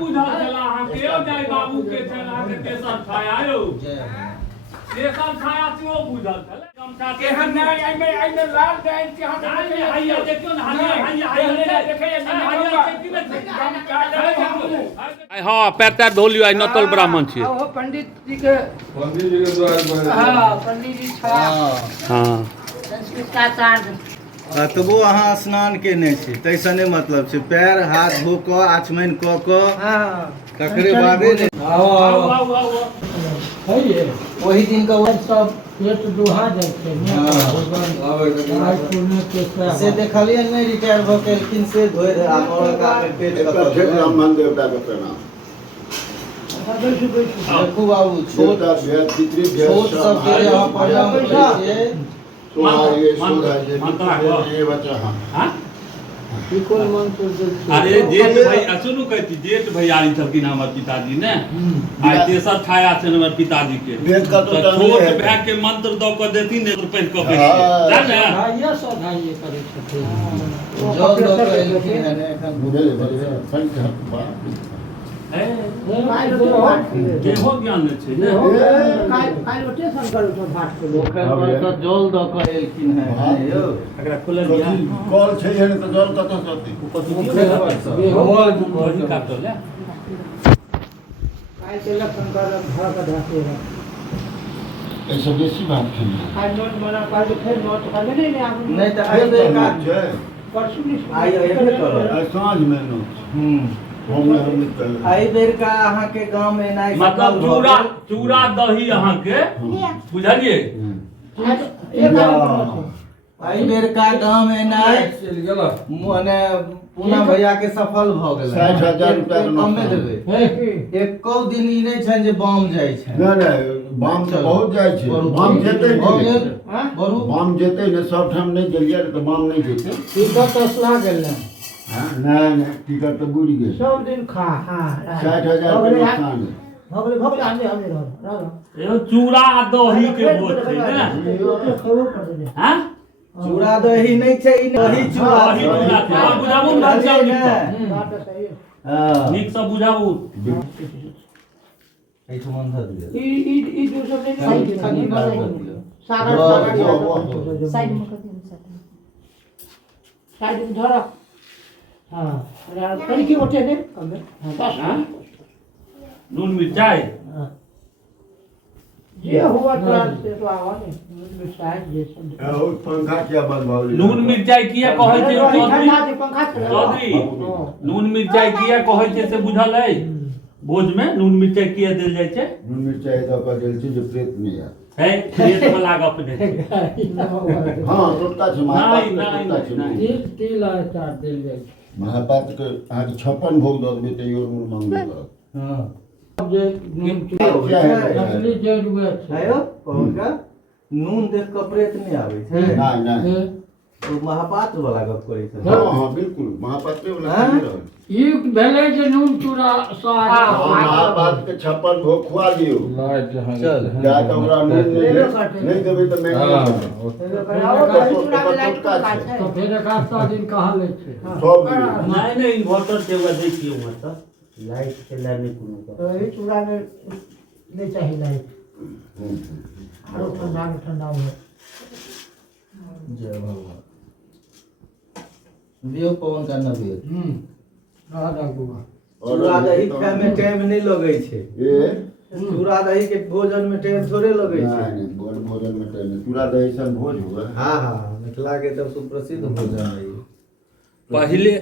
बुझल छला अहाँ के जाय बाबू के छला अहाँ के तेसर छाया यौ तेसर छाया सेहो बुझल छला गमछा केहन नहीं आई में लाल डाइन के हाथ में हैया देखियो न हैया देखे हां पैर तैर धो लियो आई नतल ब्राह्मण छी ओ पंडित जी के द्वार पर हां पंडित जी छा हां संस्कृताचार्य तबो अहाँ स्नान केने छी तैसे नहीं मतलब छै पैर हाथ धो क आचमन क क हां तकरे बादे आओ है वही दिन का सब पेट दुहा जाय छै ने आज पुण्य के से देखलिए नहीं रिटायर भ के लेकिन से धोइ आ मोर का में पेट छठे ब्राह्मण देवता के प्रणाम देखू बाबू छोट छोट सब के यहाँ प्रणाम करै छियै ये बच्चा हां कोन मंत्र अरे जेठ भाई सुनू कहती जेठ भैयारी छलखिन हमर पिताजी ने आई तेसर छाया छै हमर पिताजी के छोट भाई के मंत्र द के देथिन एक रुपए के जान ये सब ये करे छथिन जो लोग एलखिन है एखन बुझल है केहो ज्ञान छै ने काल रोटेशन करू तो भाट के पोखर पर त जल द के एलखिन है यो एकरा खुलल दिया कॉल छै एहन त जल कत सती पोखर पर से बड़ी काटल है काल के लक्षण कर घर का धाते है ऐसे बेसी बात छै आज नोट बना पाल फिर नोट का नहीं नहीं त आई बेर का छै परसों नहीं आई एबे करो आई साँझ में नो आई बेर का अहाँ के गांव में नहीं मतलब चूड़ा दही अहाँ के बुझलिए आई बेर का गांव में नहीं मने पूना भैया के सफल भ गेल 60,000 रुपया के कम में देबे एको दिन ई नहीं छै जे बम जाय छै नहीं बाम तो बहुत जाय छै बाम जेते बरू बाम जेते ने सब ठाम नहीं गेलिए तो बाम नहीं जेते टिकट तसला गेल ना नहीं टिकट तो बुड़ी गेल सब दिन खा हां 60,000 के नुकसान भगले हमें रह एगो चूड़ा आ दही के भोज छै ने खबो कर दे हां चूड़ा दही नहीं छै ई दही चूड़ा दही चूड़ा छै और बुझाबू न बात सही है हां नीक से बुझाबू ए संबंध दियो ई जो सब नहीं सही बात दियो सारा साइड में कर दे साइड में धरा हां कनी की ओटे ने कम बस नून मिर्चाई ये हुआ ट्रांस से तो आवा नहीं मिर्चाई ये सब और पंखा क्या बंद नून मिर्चाई किया कहै छै ठंडा के पंखा चला चौधरी नून मिर्चाई किया कहै छै से बुझल है भोज में नून मिर्चाई किया देल जाय छै नून मिर्चाई दऽ कऽ देल छै जे प्रेत नहीं है खेत वाला गप नै छै हां टोटका छै महापात्र नहीं तिल आ चार देल जाय महापात्र के अहाँ के 56 भोग दऽ देबै तैयो नून मांगबे करत हां अब जे असली जरूरत है आयो कौन का नून देख के प्रेत नहीं आवे छै नहीं नहीं तो महापात्र वाला गप करै छै हां हां बिल्कुल महापात्र वाला नहीं रहल ई भेले जे नून चूड़ा सारा महापात्र के 56 भोग खुआ दियो चल या तो हमरा नून नहीं देबै त मैं तो फिर एक आध दिन कहा ले छै सब नहीं इन्वर्टर के वजह देखियो मत लाइट के ला नहीं कोनो तो ई चूड़ा में नहीं चाहिए लाइट और ठंडा हो जय भगवान दियो पवन का नबी राधा गुआ चूड़ा दही खाए में टाइम नहीं लगे छै ए चूड़ा दही के भोजन में टाइम थोड़े लगे छै नहीं नहीं भोजन में टाइम नहीं चूड़ा दही सन भोज हुआ हां हां मिथिला के तो सुप्रसिद्ध भोजन है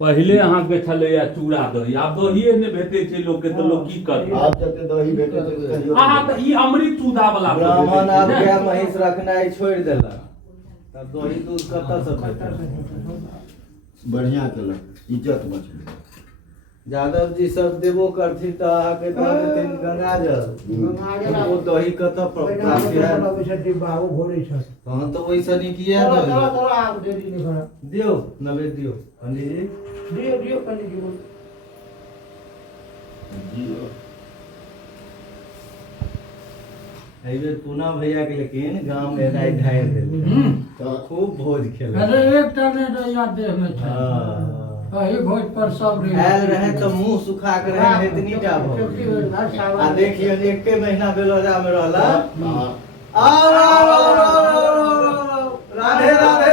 पहले अहाँ के छलैया चूड़ा दही आब दहिए ने भेटै छै लोक के तो लोक की करत आप जते दही भेटे छै कहियो अहाँ त ई अमृत सुधा वाला ब्राह्मण आब गाय महिष रखनाइ छोड़ देला तब दही दूध कतऽ से भेटत बढ़िया केलक इज्जत बचलै यादव जी सब देबो करथिन त अहाँ के दऽ देथिन गंगाजल ओ दही कतऽ प्राप्त है लगे छै डिब्बा ओ घोड़े छै हां तो वैसा नहीं किया चलो आप देरी नहीं करा दियो नवेद दियो पंडित जी दियो पंडित जी बोल एबे पूना भैया के लेकिन गांव में राय ढाई देल खूब भोज खेल अरे एक टने तो याद देह में छै ये भोज पर सब आयल रहे तो मुंह सुखा के रहे इतनी जा आ देखिए एक के महीना बेलोजा में रहला आओ राधे राधे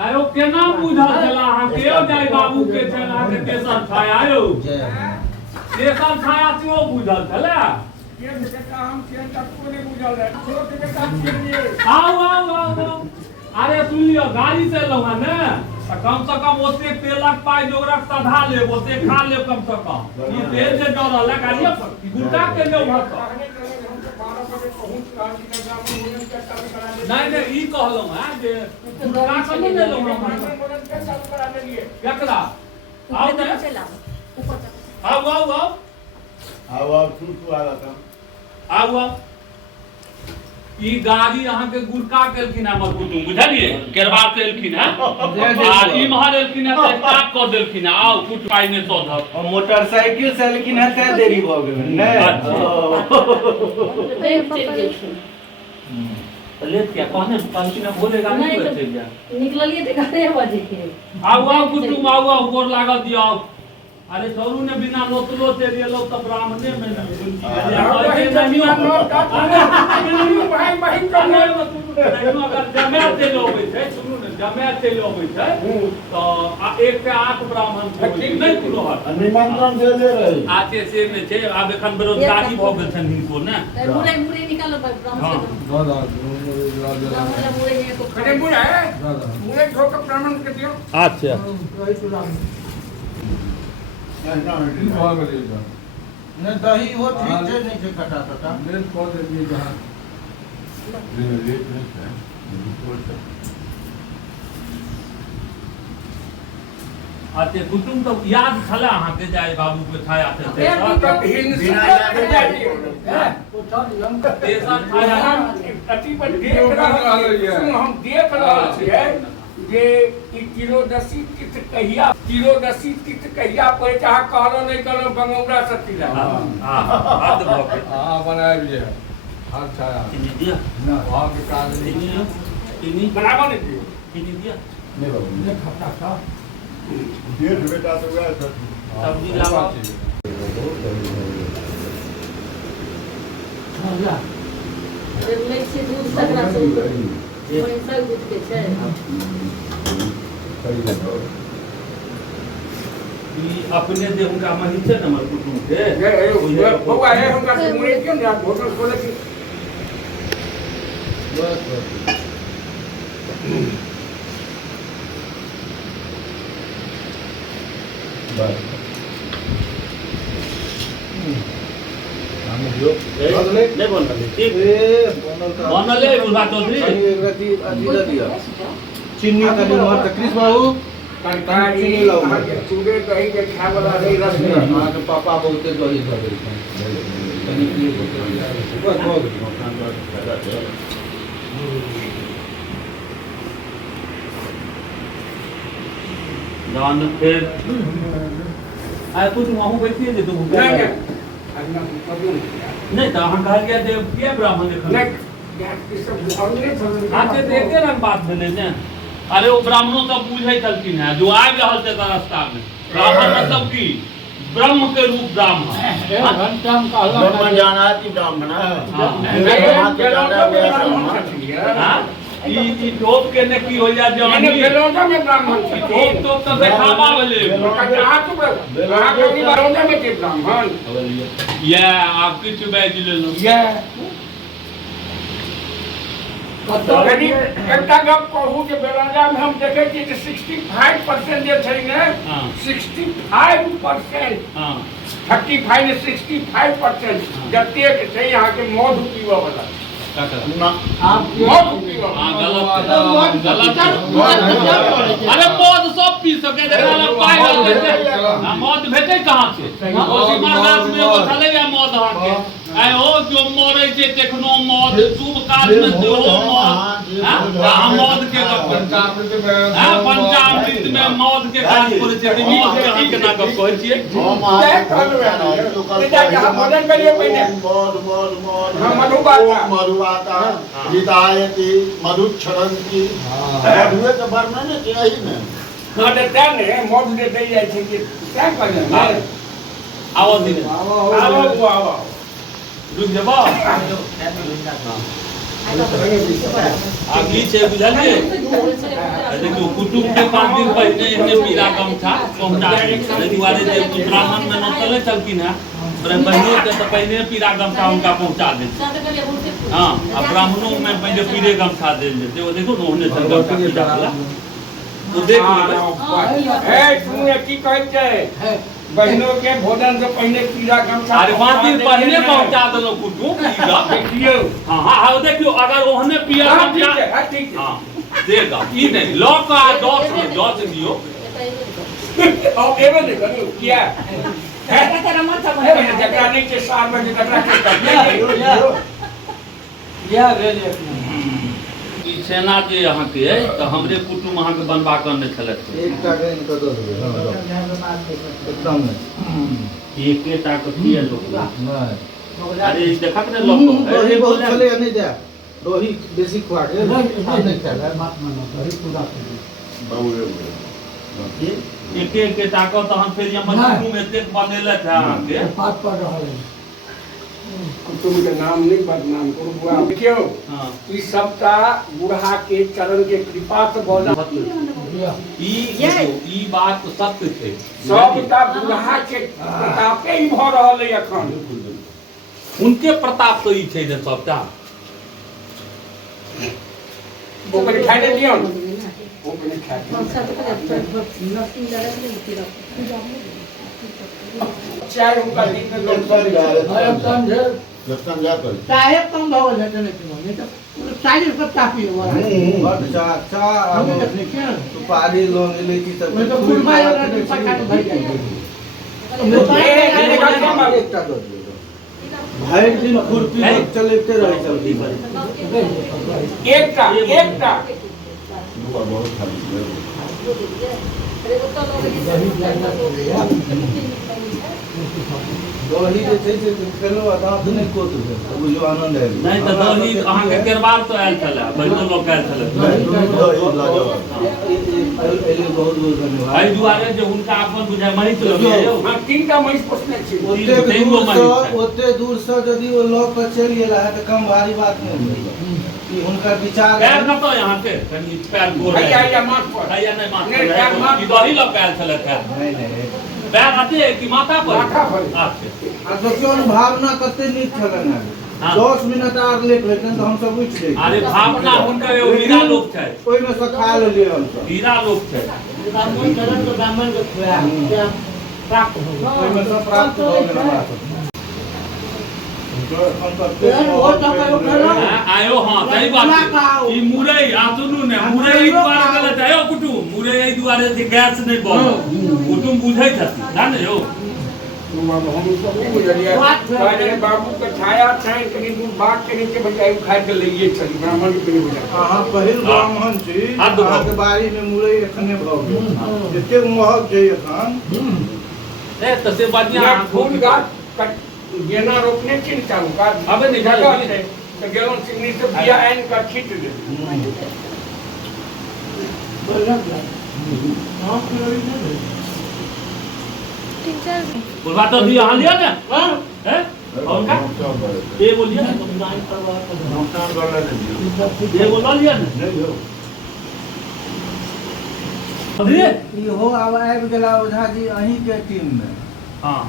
आयो केना बुझल छला अहाँ के जाय बाबू के छला अहाँ के केसर छाया आयो केसर छाया क्यों बुझल छला आओ अरे सुन लियो गाड़ी से लो है ना कम से कम ओते तेलक पाई जोगरक सधा ले ओते खा ले कम से कम ई तेल जे डरल गाड़ी गुटा के जो भर नहीं ई कहलो हां जे गुटा के नहीं ले लो केकरा आओ ने आओ तू आला था आओ ई गाड़ी अहाँ के गुड़का केलखिन हमर कुटुम बुझलिए केरबार से एलखिन है आ ई महर एलखिन है तो स्टार्ट कर देलखिन आओ कुछ पाई ने तो धर और मोटरसाइकिल से लेकिन है ते देरी भ गेल ने ले क्या कहने कहलखिन है बोले गाड़ी पे चल जा निकलिए तो 11 बजे के आओ कुटुम आओ गोर लागत दियो अरे छोरू ने बिना लोतलो ते गेलो त ब्राह्मणे में भाई भाई करने अगर जमाते लोगे छै सुनु ने जमाते लोगे छै तो एक के 8 ब्राह्मण छै नहीं कुनो हट निमंत्रण देले रही आते से में छै आब एखन बेरोजगारी भ गेल छन हिनको ने मुरे मुरे निकालो ब्राह्मण से मुरे में को अरे मुरे है मुरे ठोक ब्राह्मण के दियो अच्छा नहीं दही हो ठीक है नहीं से कटा कटा मेल को दे दिए जहां आते कुटुम तो याद छला अहाँ के जाय बाबू के छाया थे बिना याद है तो चल हम तेसर छाया अति पर देख हम देख रहल छियै जे ई तिरोदसी तिथ कहिया पर चाह कहलो नहीं कहलो गंगौरा सती ला हाथ भके हां बनाए भी है हाथ छाया किनी दिया ना वहां के काज नहीं किनी बनावा नहीं दियो किनी दिया नहीं बाबू ये खट्टा था डेढ़ बेटा तो गया था सब्जी लावा हां ला में से दूध सकरा से पैसा दूध के छै ई अपने जे हुनका मही छै न हमर कुटुम के ये बउआ है हमरा से मुरे क्यों ना होटल खोले की बस नहीं बनल ठीक बनल है बुढ़ा चौधरी चिन्नी का निमर तकरीस बाबू तरकारी चूड़े दही के खाए वाला रही रस में मां के पापा बहुते दही दे तनी की बस बहुत जान फिर आय कुछ वहां बैठिए जे तुम नहीं तो हम कहल गया जे के ब्राह्मण देखल आते देखे रंग बात भेले ने अरे वो ब्राह्मणों सब बुझे चलती है जो आ रहल थे रास्ता में ब्राह्मण मतलब की ब्रह्म के रूप ब्राह्मण घंटम का ब्राह्मण जाना है कि ब्राह्मण ई टोप के ने की हो जा जो मैंने बेलोजा में ब्राह्मण थे टोप तो देखावा वाले कहाँ कभी बेलोजा में थे ब्राह्मण ये आप किछ बैज ले लो ये यदि एकटा गप कहूँ कि बेलोजा में हम देखे छी कि 65% जे छै ने 65% हां 35 ने 65% जतेक छै यहाँ के मधु पीबऽ वाला आप मधु पीबऽ गलत अरे मौत सब पी सके जकरा पाई रहते मौत भेटे कहाँ से ओसीमा गाछ में एगो छलै या मौत अहाँके आइ हो जो मरै छै तखनो मौत शुभ काज में सेहो मौत हां मौत के पंचामृत में मौत के काज करे छै कि मौत के अहाँ केना गप कहै छियै हम तय अहाँके कहलहुँ कहलहुँ हैं। हैं, ओकर बेटा, यहाँ भोजन करिए पहले। मधु हाँ, मधुबाता। मधुबाता हिदायती मधुक्षरंती मधुए के वर्णन छै एही में हाँ तो तैं ने मौत दे दै जाइ छै कि तैं कहलहुँ आवाज दिने आओ रुक जेबो आगी छै बुझलिए देखियो कुटुंब के 5 दिन पहले एहने पीड़ा गमछा पहुंचा दे दुआरे जे ब्राह्मण में न चले चलकिन है ब्राह्मणों के तो पहले पीड़ा गमछा उनका पहुंचा दे हां आ ब्राह्मणों में पहले पीड़े गमछा दे देते वो देखो न ओहने से गमछा पीड़ा वाला तो देख लेबै ए तू की कहै छै बहनों के भोजन से पहले पीड़ा गमछा अरे 5 दिन पहले पहुंचा देलो कुटुंब पीड़ा देखियो हां हां देखियो अगर ओहने पीड़ा हाँ, ठीक गमछा है ठीक है हां देगा ई नहीं लॉक आ डॉट दियो अब एबे नहीं करू किया है तेरा मन सब है जकरा नहीं के 4 बजे तक के या भेल ई सेना जे अहाँ के त हमरे कुटुंब अहाँ के बनबा क नै छलत एकटा के इनका दो एकदम एकेटा के किए लोग नहीं अरे ई देखक ने लोग दही अरे बहुत बोले चले नहीं जा दही बेसी खुआ के नहीं चला एकेटा क त हम फिर हम कुटुंब एते बनेले था अहाँ के पात पर रहल कुटुंब के नाम नहीं बदनाम करू बुआ देखियो हां ई सबटा बूढ़ा के चरण के कृपा से बोला ई बात तो सत्य छै सबटा बूढ़ा के प्रतापे ही भ रहल है अखन उनके प्रताप तो ई छै जे सबटा वो पर खाए नहीं दियो वो पर नहीं खाए चाहे उनका दिन में लोग कीर्तन जा कर साहेब कम भाव लेते नहीं तो सारी सब काफी हुआ बड़ चाचा सुपारी लोग इलायची सब मैं तो खुरमा वाला नहीं पका के भाई एकटा दो भरि दिन खुरपी चलते रहे सब एकटा बहुत खाली दही जे छै से खेलो दांत नहीं कोत बुझो आनंद है नहीं तो दही अहाँ के केरबार तो आयल छले बहिनो लोग आयल छले एले बहुत बहुत धन्यवाद एहि दुआरे जे हुनका अपन बुझाय महित लगे यौ हां तीनटा महिष पोसने छी ओते दूर से यदि वो लॉ पर चल गेला है तो कम भारी बात नहीं है कि हुनका विचार पैर न तो यहाँ के कनी पैर गोर भैया माथ पर भैया नहीं माथ पर ई दही लोग आयल छले नहीं पैर हटे कि माथा पर माथा पर। अच्छा आ देखियो न भावना कते नीक छलन है हाँ। 10 मिनट आर लेट होतन तो हम सब उठ जाई अरे भावना हुनकर एगो हीरा लोग छै ओइ में से खा लेलिए हम सब हीरा लोग छै ब्राह्मण चरण तो ब्राह्मण को खुआ प्राप्त हो ओइ में से प्राप्त हो गेल हमरा आयो हाँ सही बात छै ई मुरई आ सुनू ने मुरई द्वारे गलत है यो कुटुम मुरई एहि दुआरे जे गैस नहीं बन कुटुम बुझै छथिन जाने यौ हम सब नहीं बुझलिए कहले बाबू के छाया छाई कनी दूर बाग के नीचे बजाई खाए के लिए चली ब्राह्मण के नहीं बुझा अहाँ पहिल ब्राह्मण छी अहाँ के बाड़ी में मुरई एखने भ गेल जते महक छै एखन ए त से बढ़िया या फूल गाछ गेना रोपने छी चालू का अबे नहीं जगह छै तो गेलों चिमनी से बिया आन का छीट दे बोलवा तो भी यहाँ लिया ना हैं और का ये बोलिए ना ये बोला लिया ना अरे इहो आब आबि गेला ओझा जी अहीं के टीम में हां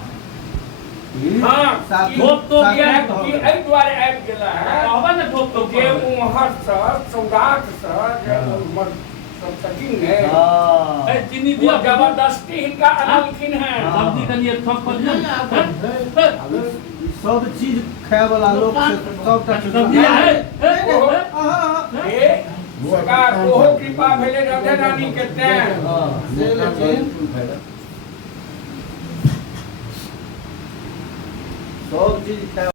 हां साथ ठोक तो गया कि एहि द्वारे आबि गेला है कहबा ना ठोक तो जे उमहर से सौगात से जे उमहर सब सकिन ने ए चीनी दिया जबरदस्ती इनका अनलखिन है सब्जी के लिए ठोक कर दिया सब चीज खाए वाला लोग से सबटा सब्जी है ए सरकार ओहो कृपा भेले राधे रानी के तें सब चीज खाए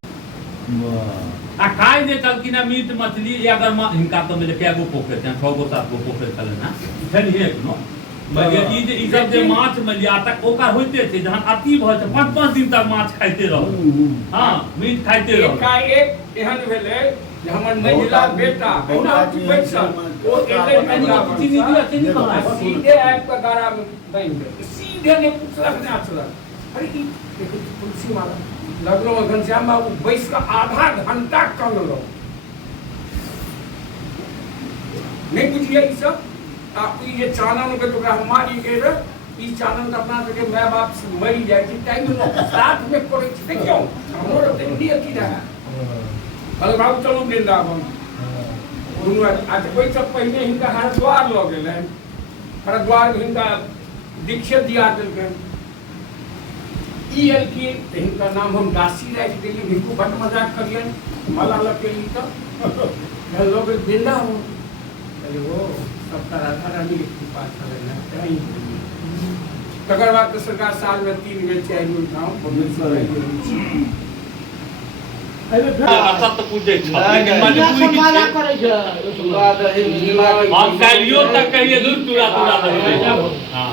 आ खाई दे चलकी ना मीट मछली या अगर इनका तो मिले क्या गो पोखरे थे 6 गो 7 गो पोखरे चले ना चलिए नो मगर ई सब जे माछ मलिया तक ओकर होइते छै जहन अति भ छै 5-5 दिन तक माछ खाइते रह हां मीट खाइते रह एक एहन भेलै जे हमर महिला बेटा ओना बैसल ओ एलै महिला चीनी कहां सीधे आबि के गारा में बैठ गए सीधे ने पुछलक ना चलक अरे ई तुलसी माला लगलो घनश्याम बाबू बैस के आधा घंटा कनलो नहीं बुझिए ई सब आ ई जे चानन के तो मारी के रे ई चानन अपना के माय बाप से मरी जाय छै टाइम में साथ में करे छै क्यों हमरो त इंडिया की रहा अरे बाबू चलो वृंदावन दुनू आज कोई सब पहले हिनका हरिद्वार ल गेलै हरिद्वार में हिनका दीक्षा दिया देलकै ई एल की हिनका नाम हम दासी राखि देलियै हिनको बड़ मजाक करियन माला लकेली त लोग वृंदावन अरे वो सबका राधा रानी के पास चले ना कहीं तकर बाद तो सरकार साल में 3 बेर 4 बेर गांव परमेश्वर सत्य पूछे छ लेकिन मजबूरी माला की करे छै हम कालियो तक कहिए दूर टूरा रहे हां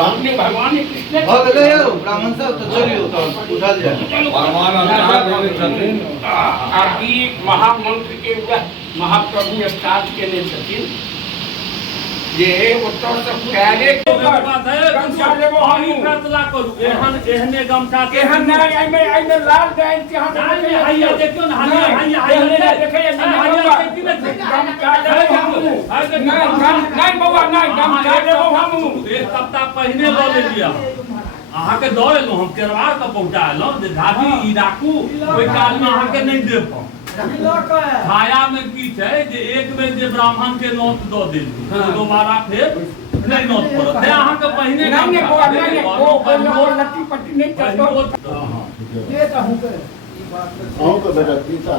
अपने भगवान ने कृष्ण हो गए हो ब्राह्मण सब तो चलियो तो उठा दिया भगवान अवतार बने छथिन आ ई महामंत्र के महाप्रभु स्टार्ट केने छथिन जे उत्तर से पहले बात है गमछा लेबो हम फैसला करू एहने गमछा एहन नहीं आई में लाल डाइन के हाथ में हाइया देखियो ना हाइया देखे गमछा लेबो हम नहीं बाबा नहीं गमछा लेबो हम एक सप्ताह पहले ल लेलिया अहाँ के दऽ एलहुँ हम केरवार के पहुँचा एलहुँ जे झाजी ई राखू ओहि काल में अहाँ के नहीं देब छाया में की छै जे एक बेर जे ब्राह्मण के नोत दऽ देली दोबारा फिर नहीं नोत पड़त ते अहाँ के पहिने नहीं बाबा नहीं वो लट्टी पट्टी नहीं चलतो ये कहूं के अहूँ के बेटा पीता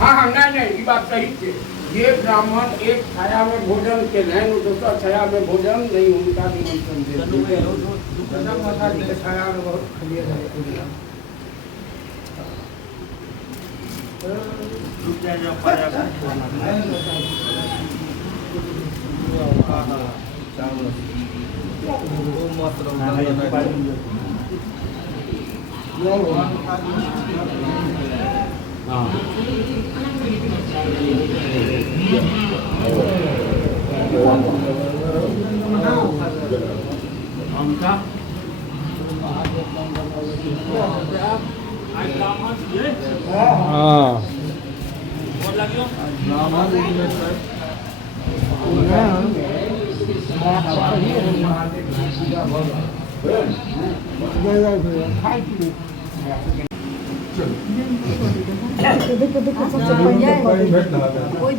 हाँ नहीं ये बात सही है ये ब्राह्मण एक छाया में भोजन के नहीं दूसरा छाया में भोजन नहीं उनका निमंत्रण देते माता जी के छाया में बहुत खलिए रहे हमका आई ब्राह्मण ये हां और लगियो देखो सबसे बढ़िया है कोई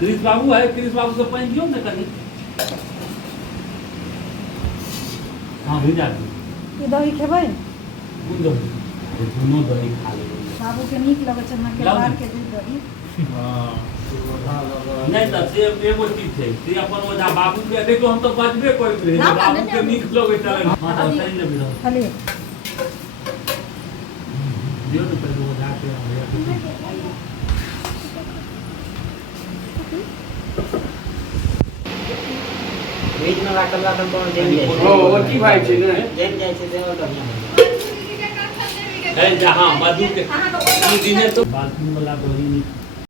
कृष्ण बाबू है कृष्ण बाबू से पानी दियो ना कनी हां भेजा दी ये दही खेबै गुंद दोनों दही खा ले बाबू के नीक लगै छै हमरा के बाहर के दूध दही हां नहीं तो से एगो चीज है से अपन ओझा बाबू के देखो हम तो बजबे करत रहे बाबू के नीक लगे चले हां तो सही ने बिलो खाली दियो तो पहले ओझा के बीच में राखल तो जेल जाय ओ ओटी भाई छै ने जेल जाय छै देहो तो है जहां मधु के ई दिने तो बाथरूम वाला दही